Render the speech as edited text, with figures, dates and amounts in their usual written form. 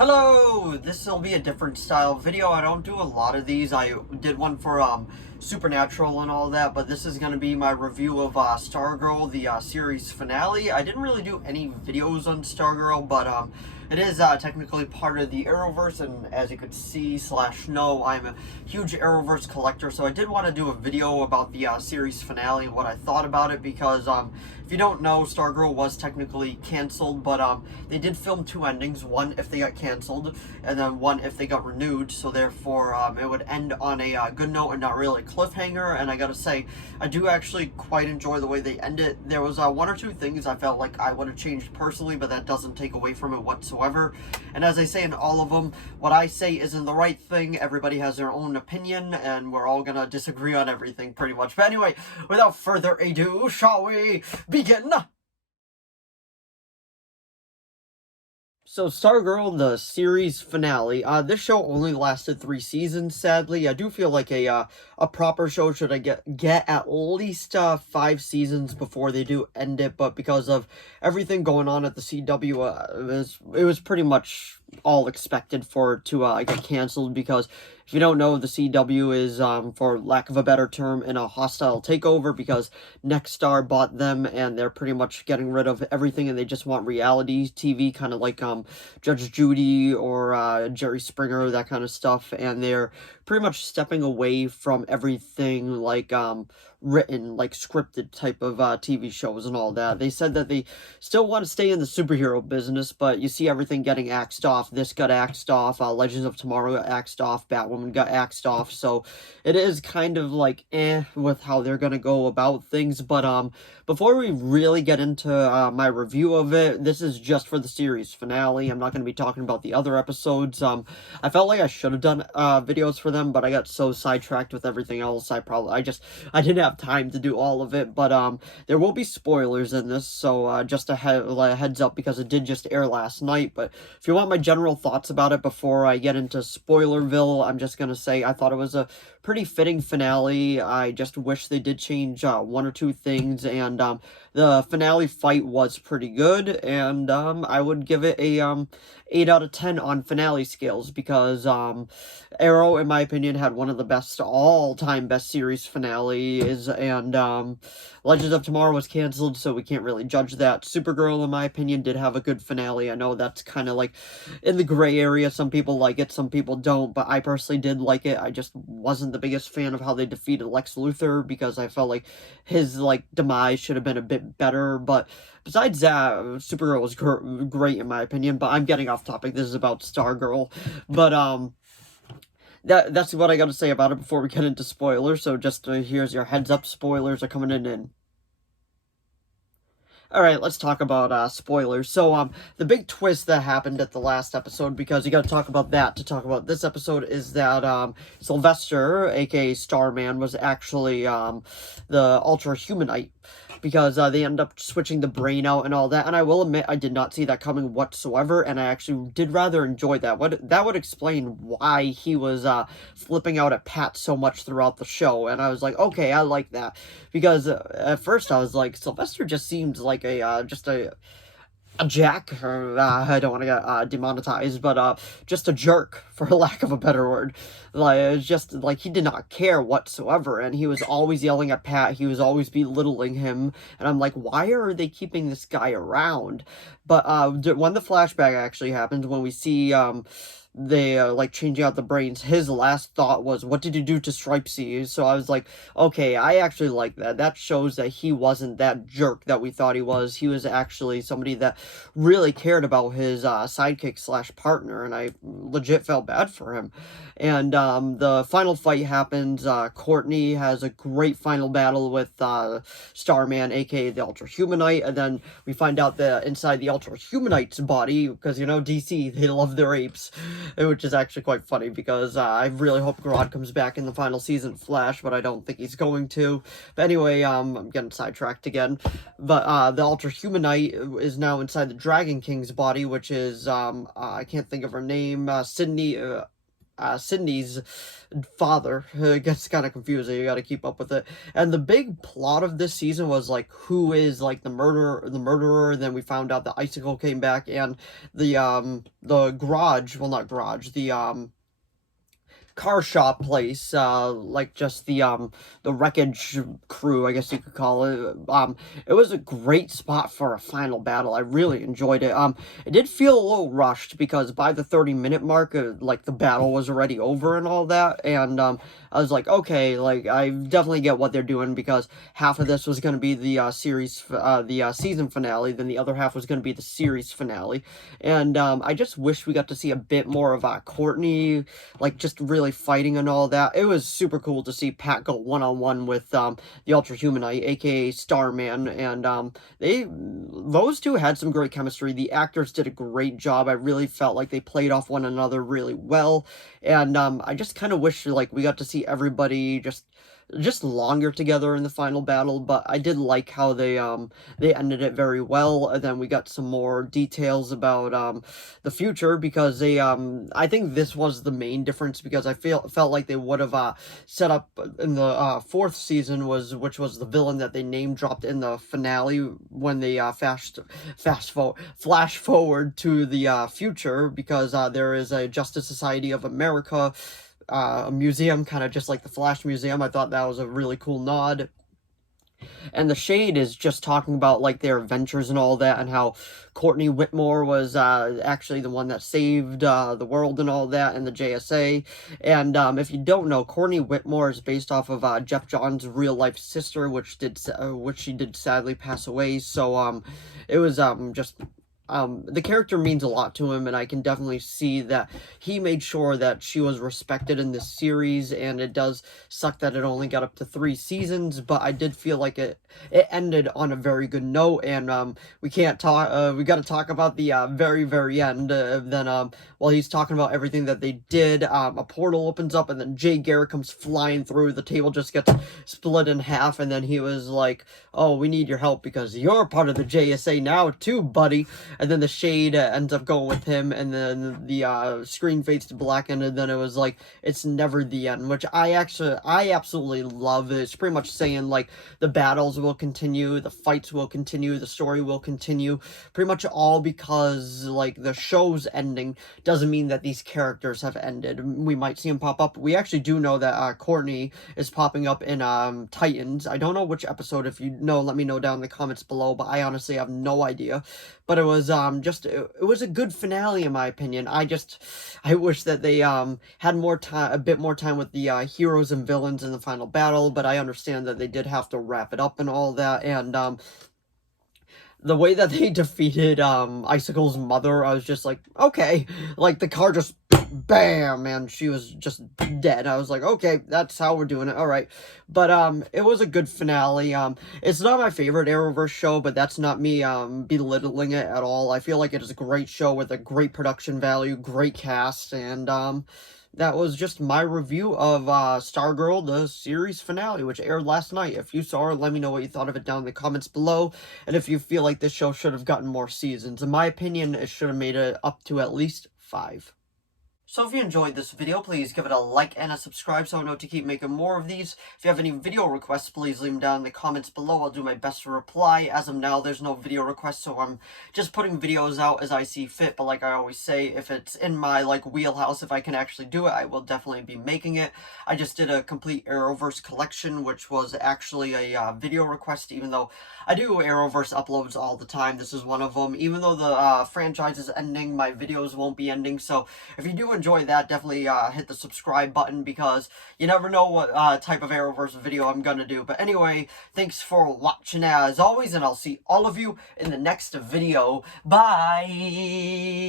Hello! This will be a different style video. I don't do a lot of these. I did one for Supernatural and all that, but this is going to be my review of Stargirl, the series finale. I didn't really do any videos on Stargirl, but it is technically part of the Arrowverse, and as you could see / know, I'm a huge Arrowverse collector, so I did want to do a video about the series finale and what I thought about it, because if you don't know, Stargirl was technically canceled, but they did film two endings, one if they got canceled, and then one if they got renewed, so therefore it would end on a good note and not really a cliffhanger. And I gotta say, I do actually quite enjoy the way they end it. There was one or two things I felt like I would have changed personally, but that doesn't take away from it whatsoever. And as I say in all of them, what I say isn't the right thing. Everybody has their own opinion, and we're all gonna disagree on everything pretty much. But anyway, without further ado, shall we begin? So, Stargirl, the series finale. This show only lasted 3 seasons, sadly. I do feel like a proper show should get at least 5 seasons before they do end it, but because of everything going on at the CW, it was pretty much all expected for it to get canceled, because if you don't know, the CW is, for lack of a better term, in a hostile takeover, because Nexstar bought them, and they're pretty much getting rid of everything, and they just want reality TV, kind of like Judge Judy or Jerry Springer, that kind of stuff, and they're pretty much stepping away from everything like written, like scripted type of TV shows and all that. They said that they still want to stay in the superhero business, but you see everything getting axed off. This got axed off, Legends of Tomorrow got axed off, Batwoman got axed off, so it is kind of like with how they're gonna go about things. But before we really get into my review of it, this is just for the series finale. I'm not going to be talking about the other episodes. I felt like I should have done videos for them, but I got so sidetracked with everything else. I didn't have time to do all of it. But there will be spoilers in this, so just a heads up, because it did just air last night. But if you want my general thoughts about it before I get into Spoilerville, I'm just gonna say I thought it was a pretty fitting finale. I just wish they did change one or two things, and the finale fight was pretty good, and I would give it a 8 out of 10 on finale scales, because Arrow, in my opinion, had one of the best, all-time best series finales, and Legends of Tomorrow was canceled, so we can't really judge that. Supergirl, in my opinion, did have a good finale. I know that's kind of like in the gray area. Some people like it, some people don't, but I personally did like it. I just wasn't the biggest fan of how they defeated Lex Luthor, because I felt like his, like, demise should have been a bit better. But besides that, Supergirl was great in my opinion. But I'm getting off topic. This is about Stargirl. But that's what I got to say about it before we get into spoilers. So just here's your heads up: spoilers are coming in. Alright, let's talk about spoilers. So, the big twist that happened at the last episode, because you gotta talk about that to talk about this episode, is that Sylvester, aka Starman, was actually the Ultra Humanite, because they end up switching the brain out and all that. And I will admit, I did not see that coming whatsoever, and I actually did rather enjoy that. That would explain why he was flipping out at Pat so much throughout the show. And I was like, okay, I like that, because at first I was like, Sylvester just seems like just a jack, or I don't want to get demonetized, but just a jerk, for lack of a better word. Like, it's just like he did not care whatsoever, and he was always yelling at Pat. He was always belittling him, and I'm like, why are they keeping this guy around? But when the flashback actually happens, when we see they like changing out the brains, his last thought was, what did you do to Stripesy? So I was like, okay, I actually like that. That shows that he wasn't that jerk that we thought he was. He was actually somebody that really cared about his sidekick / partner, and I legit felt bad for him. And the final fight happens. Courtney has a great final battle with Starman, aka the Ultra Humanite, and then we find out that inside the Ultra Humanite's body, because, you know, DC, they love their apes, which is actually quite funny, because I really hope Grodd comes back in the final season of Flash, but I don't think he's going to. But anyway, I'm getting sidetracked again. But the Ultra Humanite is now inside the Dragon King's body, which is, I can't think of her name, Sydney, Sydney's father. It gets kind of confusing. You got to keep up with it. And the big plot of this season was like who is like the murderer. Then we found out the icicle came back, and the garage, well, not garage, the car shop place, like just the wreckage crew, I guess you could call it. It was a great spot for a final battle. I really enjoyed it. It did feel a little rushed because by the 30-minute mark, like the battle was already over and all that, and I was like, okay, like I definitely get what they're doing because half of this was going to be the season finale, then the other half was going to be the series finale, and I just wish we got to see a bit more of Courtney, like just really fighting and all that. It was super cool to see Pat go one-on-one with the Ultra Humanite, aka Starman, and those two had some great chemistry. The actors did a great job. I really felt like they played off one another really well, and I just kind of wish like we got to see everybody just longer together in the final battle, but I did like how they ended it very well. And then we got some more details about the future, because I think this was the main difference, because I felt like they would have set up in the fourth season, which was the villain that they name dropped in the finale when they flash forward to the future, because there is a Justice Society of America, a museum, kind of just like the Flash Museum. I thought that was a really cool nod. And the Shade is just talking about like their adventures and all that, and how Courtney Whitmore was actually the one that saved the world and all that in the JSA. And if you don't know, Courtney Whitmore is based off of Jeff Johns' real life sister, which she did sadly pass away. So it was just the character means a lot to him, and I can definitely see that he made sure that she was respected in this series. And it does suck that it only got up to 3 seasons, but I did feel like it ended on a very good note. And we can't talk. We got to talk about the very end. Then while he's talking about everything that they did, a portal opens up, and then Jay Garrick comes flying through. The table just gets split in half, and then he was like, "Oh, we need your help because you're part of the JSA now too, buddy." And then the Shade ends up going with him, and then the screen fades to black, and then it was like, it's never the end, which I absolutely love. It's pretty much saying like the battles will continue, the fights will continue, the story will continue, pretty much all because like the show's ending doesn't mean that these characters have ended. We might see them pop up. We actually do know that Courtney is popping up in Titans. I don't know which episode. If you know, let me know down in the comments below, but I honestly have no idea. But it was it was a good finale in my opinion. I wish that they had more time, a bit more time with the heroes and villains in the final battle, but I understand that they did have to wrap it up and all that. And the way that they defeated Icicle's mother, I was just like, okay, like the car just bam, and she was just dead. I was like, okay, that's how we're doing it. All right. But it was a good finale. It's not my favorite Arrowverse show, but that's not me belittling it at all. I feel like it is a great show with a great production value, great cast, and that was just my review of Stargirl, the series finale, which aired last night. If you saw it, let me know what you thought of it down in the comments below. And if you feel like this show should have gotten more seasons. In my opinion, it should have made it up to at least 5. So if you enjoyed this video, please give it a like and a subscribe so I know to keep making more of these. If you have any video requests, please leave them down in the comments below. I'll do my best to reply. As of now, there's no video requests, so I'm just putting videos out as I see fit. But like I always say, if it's in my wheelhouse, if I can actually do it, I will definitely be making it. I just did a complete Arrowverse collection, which was actually a video request, even though I do Arrowverse uploads all the time. This is one of them. Even though the franchise is ending, my videos won't be ending. So if you do enjoy that, definitely hit the subscribe button, because you never know what type of Arrowverse video I'm gonna do. But anyway, thanks for watching as always, and I'll see all of you in the next video. Bye!